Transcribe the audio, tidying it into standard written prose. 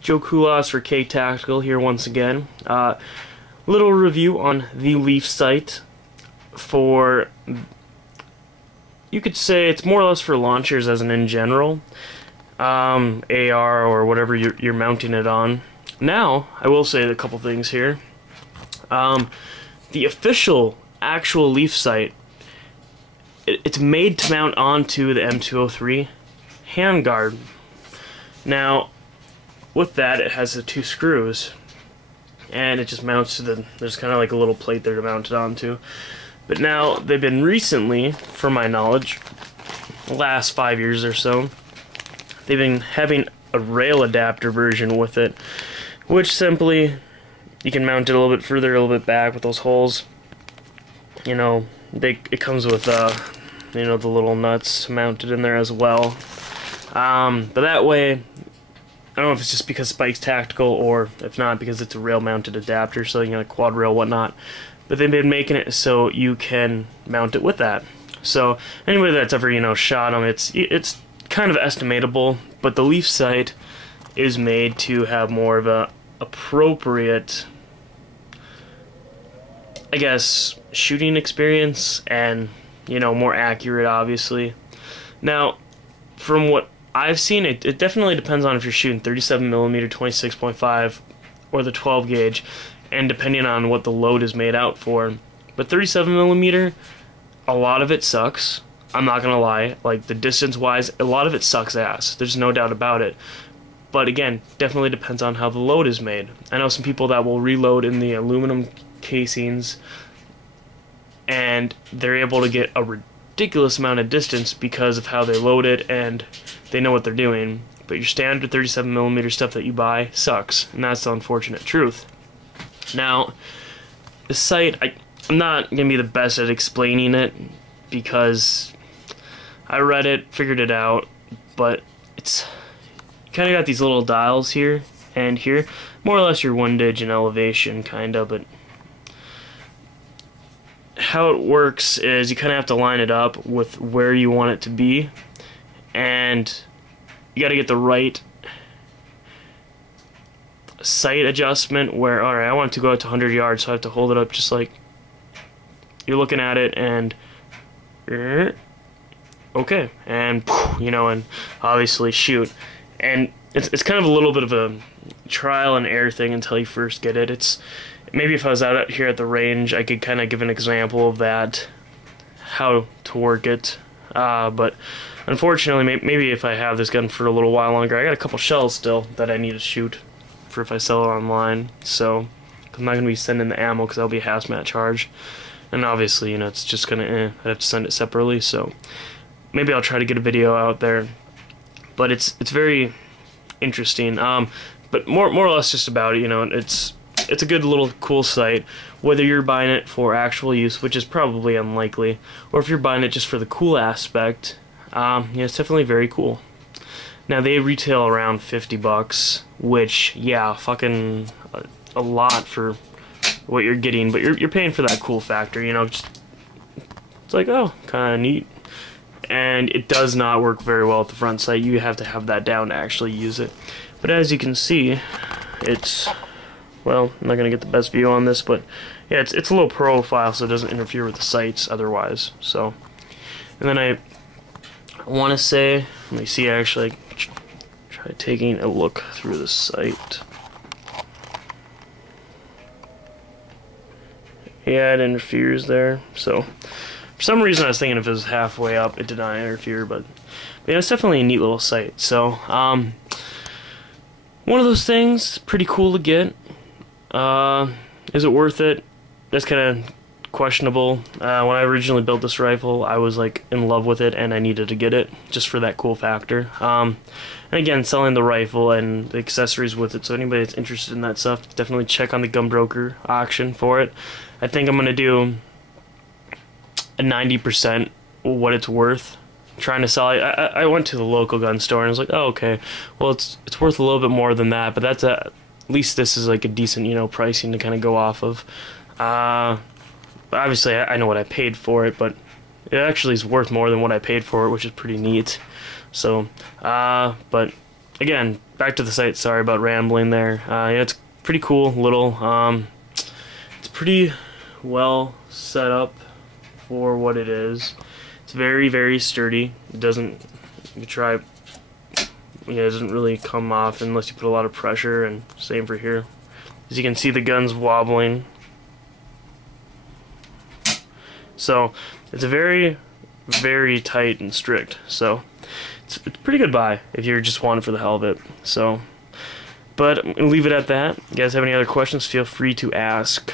Joe Kulas for K Tactical here once again. Little review on the Leaf sight for, you could say it's more or less for launchers as in general, AR or whatever you're mounting it on. Now, I will say a couple things here. The official actual Leaf sight, it's made to mount onto the M203 handguard. Now, with that, it has the two screws, and it just mounts to there's kind of like a little plate there to mount it onto. But now, they've been recently, from my knowledge, the last 5 years or so, they've been having a rail adapter version with it, which simply, you can mount it a little bit further, a little bit back with those holes. You know, it comes with, you know, the little nuts mounted in there as well. But that way, I don't know if it's just because Spike's tactical, or if not, because it's a rail-mounted adapter, so you know, quad rail, whatnot. But they've been making it so you can mount it with that. So anybody that's ever, you know, shot them, it's kind of estimatable. But the Leaf sight is made to have more of a appropriate, I guess, shooting experience, and you know, more accurate, obviously. Now, from what I've seen, it definitely depends on if you're shooting 37mm, 26.5, or the 12 gauge, and depending on what the load is made out for. But 37mm, a lot of it sucks. I'm not gonna lie. Like, the distance-wise, a lot of it sucks ass. There's no doubt about it. But again, definitely depends on how the load is made. I know some people that will reload in the aluminum casings, and they're able to get a ridiculous amount of distance because of how they load it, and they know what they're doing. But your standard 37mm stuff that you buy sucks, and that's the unfortunate truth. Now, the sight, I'm not gonna be the best at explaining it because I read it, figured it out, but it's kind of got these little dials here and here, more or less your windage and elevation, kind of. But how it works is you kind of have to line it up with where you want it to be, and you got to get the right sight adjustment where, alright, I want it to go out to 100 yards, so I have to hold it up just like you're looking at it, and okay, and you know, and obviously shoot. And it's kind of a little bit of a trial and error thing until you first get it. It's maybe if I was out here at the range, I could kind of give an example of that, how to work it. But unfortunately, maybe if I have this gun for a little while longer, I got a couple shells still that I need to shoot for if I sell it online. So I'm not gonna be sending the ammo because that'll be a hazmat charge, and obviously, you know, it's just gonna I'd have to send it separately. So maybe I'll try to get a video out there. But it's very interesting. But more or less just about it, you know, it's a good little cool sight, whether you're buying it for actual use, which is probably unlikely, or if you're buying it just for the cool aspect. Yeah, it's definitely very cool. Now, they retail around $50, which, yeah, fucking a lot for what you're getting, but you're paying for that cool factor, you know. Just, it's like, oh, kind of neat. And it does not work very well at the front sight. You have to have that down to actually use it. But as you can see, it's, well, I'm not going to get the best view on this, but yeah, it's a low profile, so it doesn't interfere with the sights otherwise. So, and then I want to say, let me see, actually, try taking a look through the sight. Yeah, it interferes there, so for some reason I was thinking if it was halfway up, it did not interfere, but yeah, it's definitely a neat little sight. So, one of those things, pretty cool to get. Is it worth it? That's kind of questionable. When I originally built this rifle, I was like in love with it, and I needed to get it just for that cool factor. And again, selling the rifle and the accessories with it, so anybody that's interested in that stuff, definitely check on the Gunbroker auction for it. I think I'm gonna do a 90% what it's worth. Trying to sell it. I went to the local gun store and I was like, oh, okay, well, it's worth a little bit more than that, but that's at least this is like a decent, you know, pricing to kind of go off of. Obviously, I know what I paid for it, but it actually is worth more than what I paid for it, which is pretty neat. So, but again, back to the site. Sorry about rambling there. Yeah, it's pretty cool. Little. It's pretty well set up for what it is. It's very, very sturdy. It doesn't. You try. Yeah, it doesn't really come off unless you put a lot of pressure. And same for here. As you can see, the gun's wobbling. So it's a very, very tight and strict. So it's a pretty good buy if you're just wanting for the hell of it. So, but I'm gonna leave it at that. You guys have any other questions? Feel free to ask.